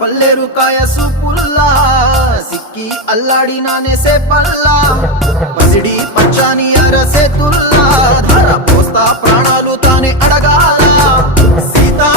పల్లెరు కాయ సూపుల్లా సిక్కి అల్లాడినానే సేపల్లా పసిడి పచ్చాని అరసేతుల్లా ధార పోస్తా ప్రాణాలు తానే అడగాల సీతా